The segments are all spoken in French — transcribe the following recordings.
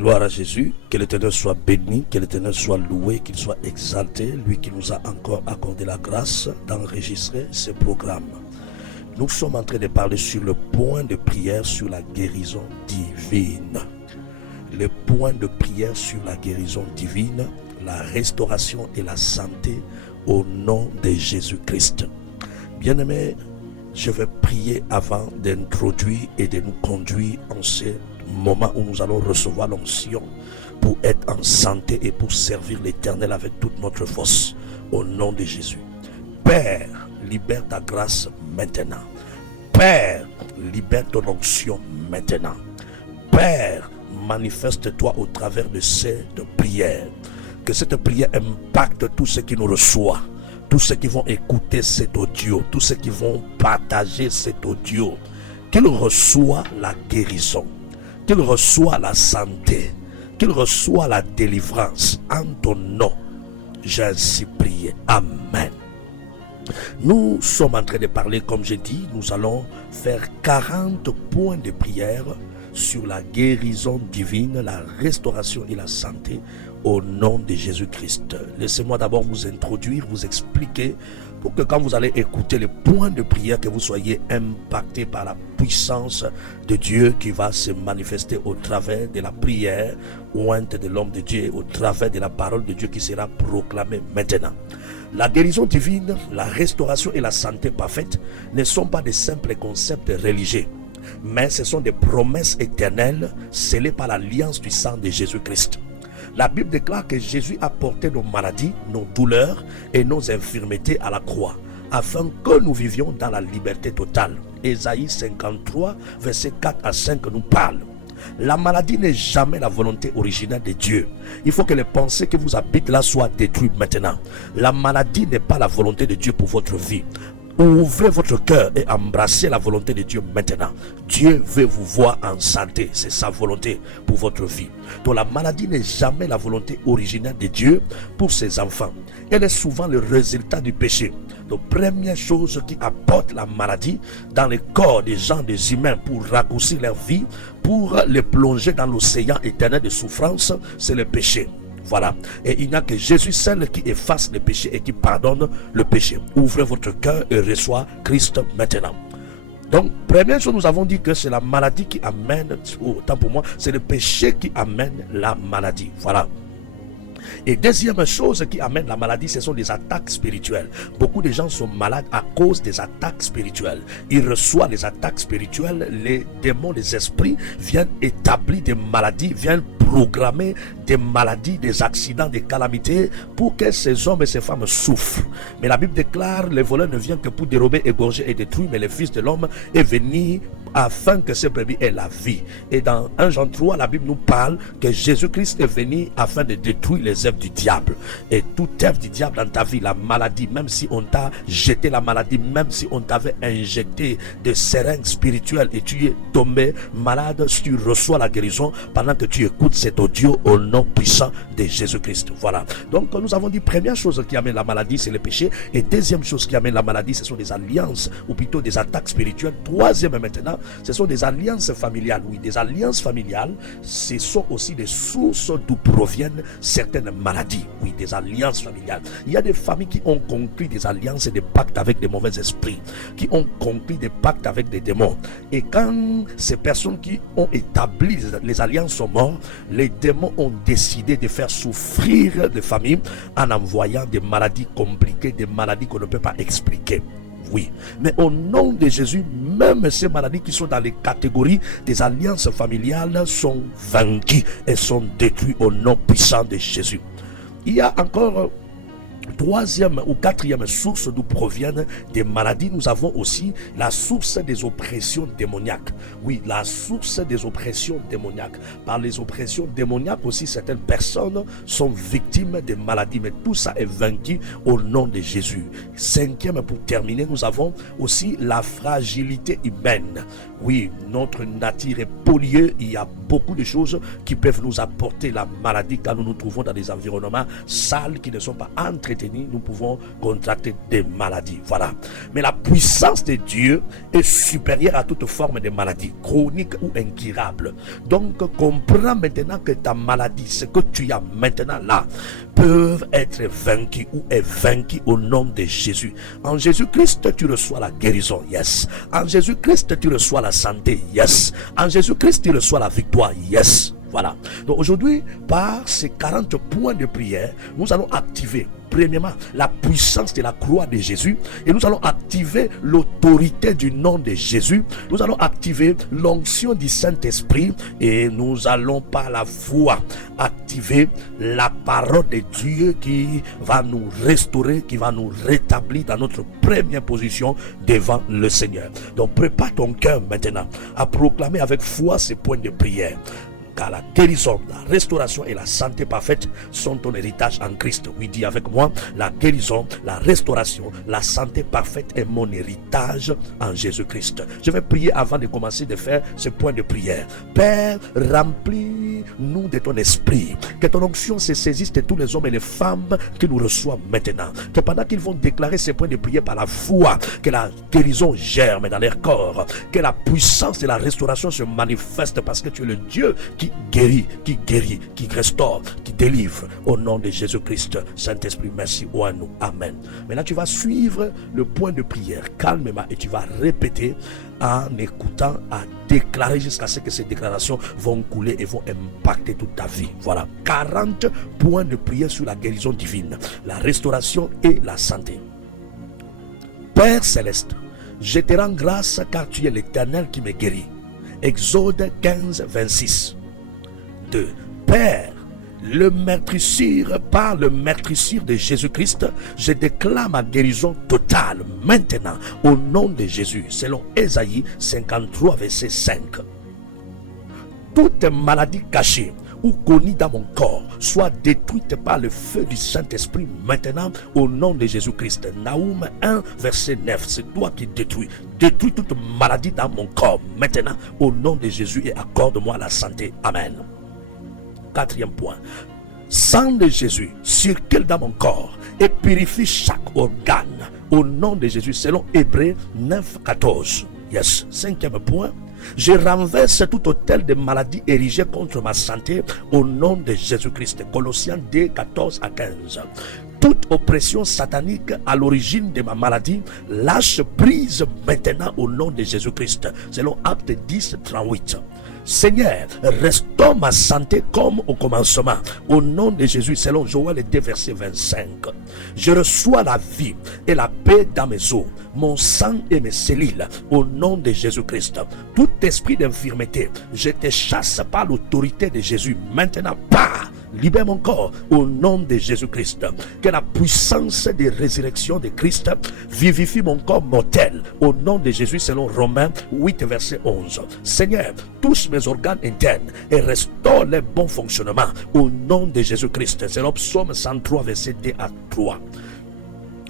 Gloire à Jésus, que l'Éternel soit béni, que l'Éternel soit loué, qu'il soit exalté, lui qui nous a encore accordé la grâce d'enregistrer ce programme. Nous sommes en train de parler sur le point de prière sur la guérison divine. Le point de prière sur la guérison divine, la restauration et la santé au nom de Jésus-Christ. Bien-aimés, je vais prier avant d'introduire et de nous conduire en ce moment où nous allons recevoir l'onction pour être en santé et pour servir l'Éternel avec toute notre force au nom de Jésus. Père, libère ta grâce maintenant. Père, libère ton onction maintenant. Père, manifeste-toi au travers de cette prière. Que cette prière impacte tous ceux qui nous reçoivent, tous ceux qui vont écouter cet audio, tous ceux qui vont partager cet audio. Qu'ils reçoivent la guérison, qu'ils reçoivent la santé, qu'ils reçoivent la délivrance. En ton nom, j'ai ainsi prié. Amen. Nous sommes en train de parler, comme j'ai dit, nous allons faire 40 points de prière sur la guérison divine, la restauration et la santé au nom de Jésus-Christ. Laissez-moi d'abord vous introduire, vous expliquer, pour que quand vous allez écouter les points de prière, que vous soyez impactés par la puissance de Dieu qui va se manifester au travers de la prière ointe de l'homme de Dieu, au travers de la parole de Dieu qui sera proclamée maintenant. La guérison divine, la restauration et la santé parfaite ne sont pas des simples concepts religieux, mais ce sont des promesses éternelles scellées par l'alliance du sang de Jésus-Christ. La Bible déclare que Jésus a porté nos maladies, nos douleurs et nos infirmités à la croix, afin que nous vivions dans la liberté totale. Ésaïe 53, versets 4 à 5 nous parle. La maladie n'est jamais la volonté originelle de Dieu. Il faut que les pensées qui vous habitent là soient détruites maintenant. La maladie n'est pas la volonté de Dieu pour votre vie. Ouvrez votre cœur et embrassez la volonté de Dieu maintenant. Dieu veut vous voir en santé. C'est sa volonté pour votre vie. Donc la maladie n'est jamais la volonté originelle de Dieu pour ses enfants. Elle est souvent le résultat du péché. Donc première chose qui apporte la maladie dans le corps des gens, des humains, pour raccourcir leur vie, pour les plonger dans l'océan éternel de souffrance, c'est le péché. Voilà. Et il n'y a que Jésus seul qui efface le péché et qui pardonne le péché. Ouvrez votre cœur et reçois Christ maintenant. Donc, première chose, nous avons dit que c'est la maladie qui amène, autant pour moi, c'est le péché qui amène la maladie. Voilà. Et deuxième chose qui amène la maladie, ce sont les attaques spirituelles. Beaucoup de gens sont malades à cause des attaques spirituelles. Ils reçoivent les attaques spirituelles. Les démons, les esprits viennent établir des maladies, viennent programmer des maladies, des accidents, des calamités pour que ces hommes et ces femmes souffrent. Mais la Bible déclare, le voleur ne vient que pour dérober, égorger et détruire, mais le Fils de l'homme est venu afin que ces brebis aient la vie. Et dans 1 Jean 3, la Bible nous parle que Jésus-Christ est venu afin de détruire les œuvres du diable. Et toute œuvre du diable dans ta vie, la maladie, même si on t'a jeté la maladie, même si on t'avait injecté des seringues spirituelles et tu es tombé malade, si tu reçois la guérison pendant que tu écoutes cet audio au nom puissant de Jésus-Christ. Voilà. Donc nous avons dit, première chose qui amène la maladie, c'est le péché. Et deuxième chose qui amène la maladie, ce sont des alliances, ou plutôt des attaques spirituelles. Troisième maintenant, ce sont des alliances familiales. Oui, des alliances familiales, ce sont aussi des sources d'où proviennent certaines maladies. Oui, des alliances familiales. Il y a des familles qui ont conclu des alliances et des pactes avec des mauvais esprits, qui ont conclu des pactes avec des démons. Et quand ces personnes qui ont établi les alliances sont mortes, les démons ont décidé de faire souffrir les familles en envoyant des maladies compliquées, des maladies qu'on ne peut pas expliquer. Oui, mais au nom de Jésus, même ces maladies qui sont dans les catégories des alliances familiales sont vaincues et sont détruites au nom puissant de Jésus. Il y a encore troisième ou quatrième source d'où proviennent des maladies. Nous avons aussi la source des oppressions démoniaques. Oui, la source des oppressions démoniaques. Par les oppressions démoniaques aussi, certaines personnes sont victimes de maladies, mais tout ça est vaincu au nom de Jésus. Cinquième, pour terminer, nous avons aussi la fragilité humaine. Oui, notre nature est polluée. Il y a beaucoup de choses qui peuvent nous apporter la maladie quand nous nous trouvons dans des environnements sales qui ne sont pas entretenus maintenir, nous pouvons contracter des maladies. Voilà. Mais la puissance de Dieu est supérieure à toute forme de maladie, chronique ou incurable. Donc, comprends maintenant que ta maladie, ce que tu as maintenant là, peuvent être vaincus ou est vaincu au nom de Jésus. En Jésus-Christ, tu reçois la guérison, yes. En Jésus-Christ, tu reçois la santé, yes. En Jésus-Christ, tu reçois la victoire, yes. Voilà. Donc aujourd'hui, par ces 40 points de prière, nous allons activer premièrement la puissance de la croix de Jésus et nous allons activer l'autorité du nom de Jésus. Nous allons activer l'onction du Saint-Esprit et nous allons par la foi activer la parole de Dieu qui va nous restaurer, qui va nous rétablir dans notre première position devant le Seigneur. Donc prépare ton cœur maintenant à proclamer avec foi ces points de prière. Car la guérison, la restauration et la santé parfaite sont ton héritage en Christ. Oui, dis avec moi, la guérison, la restauration, la santé parfaite est mon héritage en Jésus-Christ. Je vais prier avant de commencer de faire ce point de prière. Père, remplis-nous de ton esprit. Que ton onction se saisisse de tous les hommes et les femmes qui nous reçoivent maintenant. Que pendant qu'ils vont déclarer ces points de prière par la foi, que la guérison germe dans leur corps. Que la puissance de la restauration se manifeste parce que tu es le Dieu qui guérit, qui restaure, qui délivre au nom de Jésus-Christ. Saint-Esprit, merci à nous. Amen. Maintenant, tu vas suivre le point de prière calmement et tu vas répéter en écoutant, à déclarer jusqu'à ce que ces déclarations vont couler et vont impacter toute ta vie. Voilà, 40 points de prière sur la guérison divine, la restauration et la santé. Père Céleste, je te rends grâce car tu es l'Éternel qui me guérit. Exode 15, 26. 2. Père, par le meurtrissure de Jésus-Christ, je déclare ma guérison totale maintenant au nom de Jésus, selon Ésaïe 53, verset 5. Toute maladie cachée ou connue dans mon corps soit détruite par le feu du Saint-Esprit maintenant au nom de Jésus-Christ. Naoum 1, verset 9. C'est toi qui détruis. Détruis toute maladie dans mon corps maintenant au nom de Jésus et accorde-moi la santé. Amen. 4e point. Sang de Jésus circule dans mon corps et purifie chaque organe au nom de Jésus selon Hébreux 9, 14. Yes. 5e point. Je renverse tout autel de maladie érigé contre ma santé au nom de Jésus-Christ. Colossiens 2, 14 à 15. Toute oppression satanique à l'origine de ma maladie lâche prise maintenant au nom de Jésus-Christ. Selon Acte 10, 38. Seigneur, restaure ma santé comme au commencement au nom de Jésus selon Joël 2 verset 25. Je reçois la vie et la paix dans mes os, mon sang et mes cellules au nom de Jésus-Christ. Tout esprit d'infirmité, je te chasse par l'autorité de Jésus. Maintenant, libère mon corps au nom de Jésus-Christ. Que la puissance de résurrection de Christ vivifie mon corps mortel au nom de Jésus selon Romains 8 verset 11. Seigneur, touche mes organes internes et restaure les bons fonctionnements au nom de Jésus-Christ selon Psaume 103 verset 2 à 3.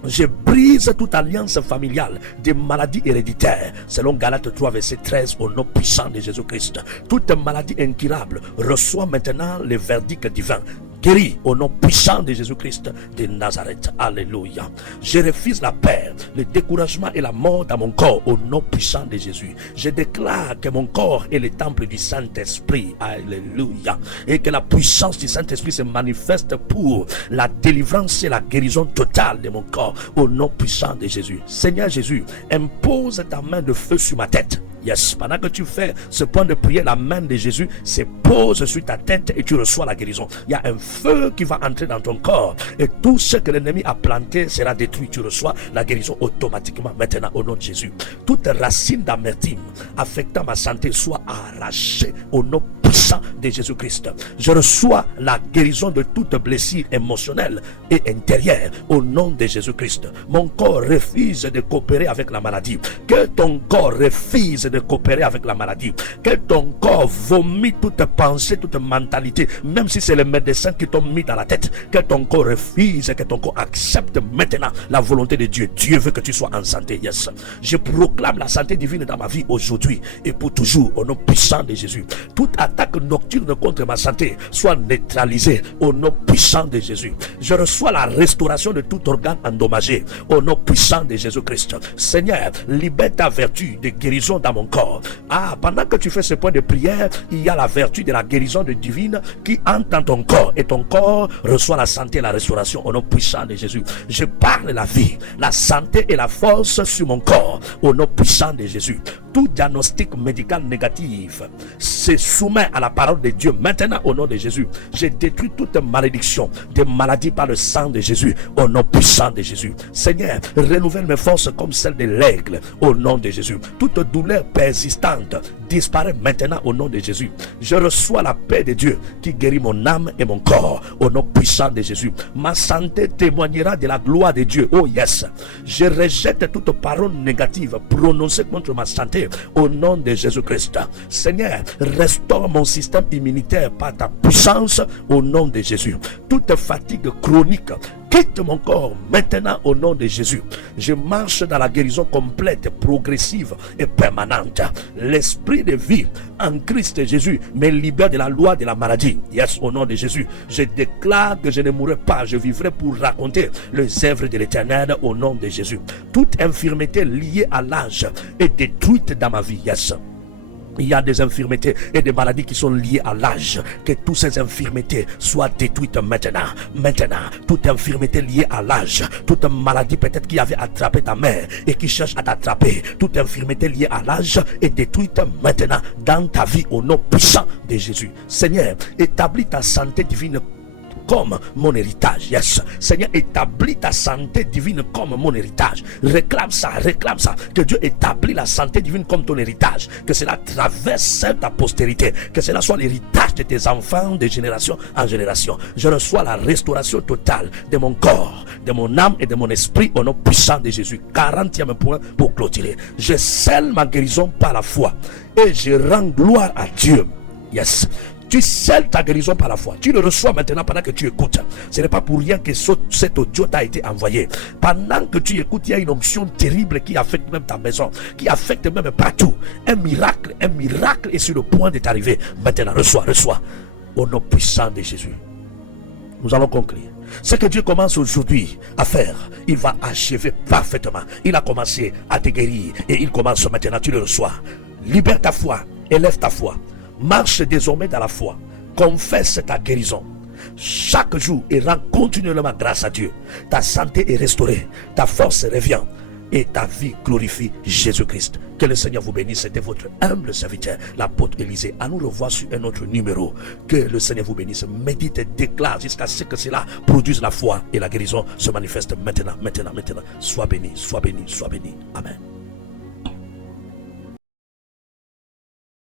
Je brise toute alliance familiale des maladies héréditaires selon Galates 3 verset 13 au nom puissant de Jésus-Christ. Toute maladie incurable reçoit maintenant le verdict divin. Guéri au nom puissant de Jésus-Christ de Nazareth. Alléluia. Je refuse la peur, le découragement et la mort dans mon corps au nom puissant de Jésus. Je déclare que mon corps est le temple du Saint-Esprit. Alléluia. Et que la puissance du Saint-Esprit se manifeste pour la délivrance et la guérison totale de mon corps au nom puissant de Jésus. Seigneur Jésus, impose ta main de feu sur ma tête. Yes, pendant que tu fais ce point de prière, la main de Jésus se pose sur ta tête et tu reçois la guérison. Il y a un feu qui va entrer dans ton corps et tout ce que l'ennemi a planté sera détruit. Tu reçois la guérison automatiquement maintenant au nom de Jésus. Toute racine d'amertume affectant ma santé soit arrachée au nom puissant de Jésus-Christ. Je reçois la guérison de toute blessure émotionnelle et intérieure au nom de Jésus-Christ. Mon corps refuse de coopérer avec la maladie. Que ton corps refuse de coopérer avec la maladie. Que ton corps vomit toute pensée, toute mentalité, même si c'est les médecins qui t'ont mis dans la tête. Que ton corps refuse, que ton corps accepte maintenant la volonté de Dieu. Dieu veut que tu sois en santé. Yes. Je proclame la santé divine dans ma vie aujourd'hui et pour toujours au nom puissant de Jésus. Toute attaque attaques nocturnes contre ma santé soient neutralisées au nom puissant de Jésus. Je reçois la restauration de tout organe endommagé au nom puissant de Jésus-Christ. Seigneur, libère ta vertu de guérison dans mon corps. Pendant que tu fais ce point de prière, il y a la vertu de la guérison divine qui entre dans ton corps et ton corps reçoit la santé et la restauration au nom puissant de Jésus. Je parle la vie, la santé et la force sur mon corps au nom puissant de Jésus. Tout diagnostic médical négatif se soumet à la parole de Dieu maintenant au nom de Jésus. Je détruis toute malédiction des maladies par le sang de Jésus au nom puissant de Jésus. Seigneur, renouvelle mes forces comme celles de l'aigle au nom de Jésus. Toute douleur persistante disparaît maintenant au nom de Jésus. Je reçois la paix de Dieu qui guérit mon âme et mon corps au nom puissant de Jésus. Ma santé témoignera de la gloire de Dieu. Oh yes. Je rejette toute parole négative prononcée contre ma santé au nom de Jésus-Christ. Seigneur, restaure mon système immunitaire par ta puissance au nom de Jésus. Toute fatigue chronique quitte mon corps maintenant au nom de Jésus. Je marche dans la guérison complète, progressive et permanente. L'esprit de vie en Christ Jésus me libère de la loi de la maladie. Yes, au nom de Jésus. Je déclare que je ne mourrai pas, je vivrai pour raconter les œuvres de l'Éternel au nom de Jésus. Toute infirmité liée à l'âge est détruite dans ma vie. Yes. Il y a des infirmités et des maladies qui sont liées à l'âge. Que toutes ces infirmités soient détruites maintenant. Maintenant, toute infirmité liée à l'âge, toute maladie peut-être qui avait attrapé ta mère et qui cherche à t'attraper, toute infirmité liée à l'âge est détruite maintenant dans ta vie au nom puissant de Jésus. Seigneur, établis ta santé divine comme mon héritage. Yes. Seigneur, établis ta santé divine comme mon héritage. Réclame ça, que Dieu établit la santé divine comme ton héritage, que cela traverse ta postérité, que cela soit l'héritage de tes enfants de génération en génération. Je reçois la restauration totale de mon corps, de mon âme et de mon esprit au nom puissant de Jésus. 40e point pour clôturer. Je scelle ma guérison par la foi et je rends gloire à Dieu. Yes. Tu scelles ta guérison par la foi. Tu le reçois maintenant pendant que tu écoutes. Ce n'est pas pour rien que cet audio t'a été envoyé. Pendant que tu écoutes, il y a une onction terrible qui affecte même ta maison, qui affecte même partout. Un miracle est sur le point de t'arriver. Maintenant, reçois. Au nom puissant de Jésus. Nous allons conclure. Ce que Dieu commence aujourd'hui à faire, il va achever parfaitement. Il a commencé à te guérir et il commence maintenant. Tu le reçois. Libère ta foi, élève ta foi. Marche désormais dans la foi. Confesse ta guérison chaque jour et rends continuellement grâce à Dieu. Ta santé est restaurée, ta force revient et ta vie glorifie Jésus-Christ. Que le Seigneur vous bénisse. C'était votre humble serviteur, l'apôtre Élisée. À nous revoir sur un autre numéro. Que le Seigneur vous bénisse. Médite et déclare jusqu'à ce que cela produise la foi et la guérison se manifeste maintenant. Sois béni. Amen.